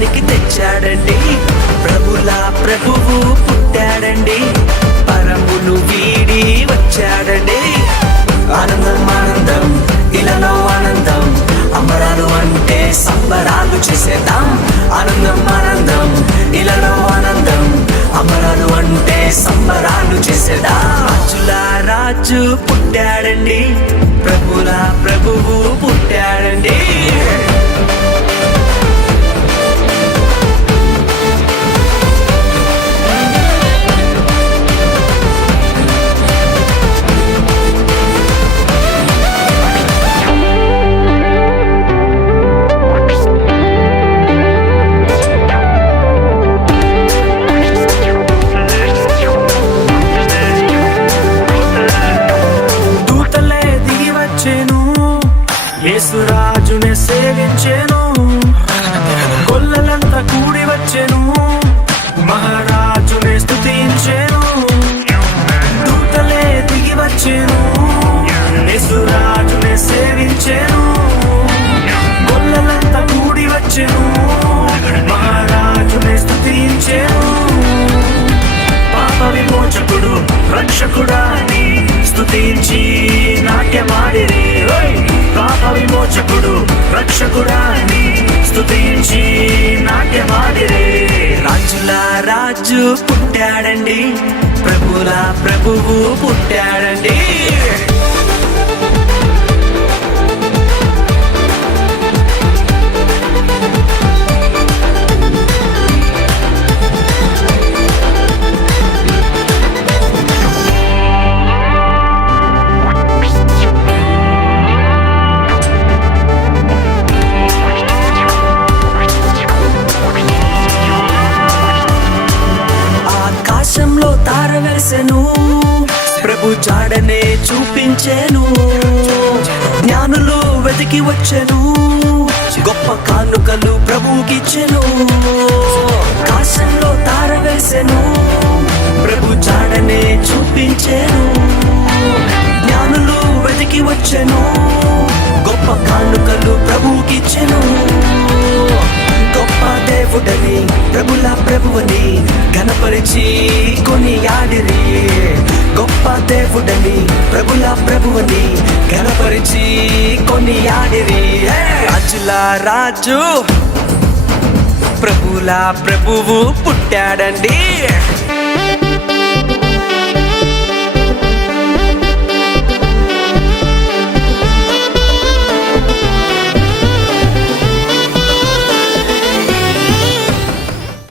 లోకానికి తెచ్చాడండి. ప్రభుల ప్రభువు పుట్టాడండి, పరమును వీడి వచ్చాడండి. ఆనందం ఆనందం ఇలలో ఆనందం, అంబరాలు అంటే సంబరాలు చేసేద్దాం. ఆనందం ఆనందం ఇలలో ఆనందం, అంబరాలు అంటే సంబరాలు చేసేద్దాం. రాజుల రాజు పుట్టాడండి, ప్రభుల ప్రభువు పుట్టాడండి. యేసురాజునే సేవించెను, గొల్లలంతా కూడి వచ్చెను, మహారాజునే స్తుతించెను. దూతలే దిగి వచ్చెను, యేసురాజునే సేవించెను, గొల్లలంతా కూడి వచ్చెను, మహారాజునే స్తుతించెను. పాప విమోచకుడు రక్షకుడాని స్తుతించి నాట్యమాడిరి. పాప విమోచకుడు రక్షకుడాని స్తుతించి నాట్యమాడిరి. రాజుల రాజు పుట్టాడండి, ప్రభుల ప్రభువు పుట్టాడండి. తార వెలిసెను, ప్రభు జాడనే చూపించెను, జ్ఞానులు వెతికి వచ్చెను, గొప్ప కానుకలు ప్రభుకిచ్చెను. ఆకాశంలో తార వెలిసెను, ప్రభు జాడనే చూపించెను, జ్ఞానులు వెతికి వచ్చెను, గొప్ప కానుకలు ప్రభుకిచ్చెను. గొప్ప దేవుడని ప్రభుల ప్రభువని ఘనపరిచి కొనియాడిరి. గొప్ప దేవుడని ప్రభుల ప్రభువని ఘనపరిచి కొనియాడిరి. రాజుల రాజు ప్రభుల ప్రభువు పుట్టాడండి.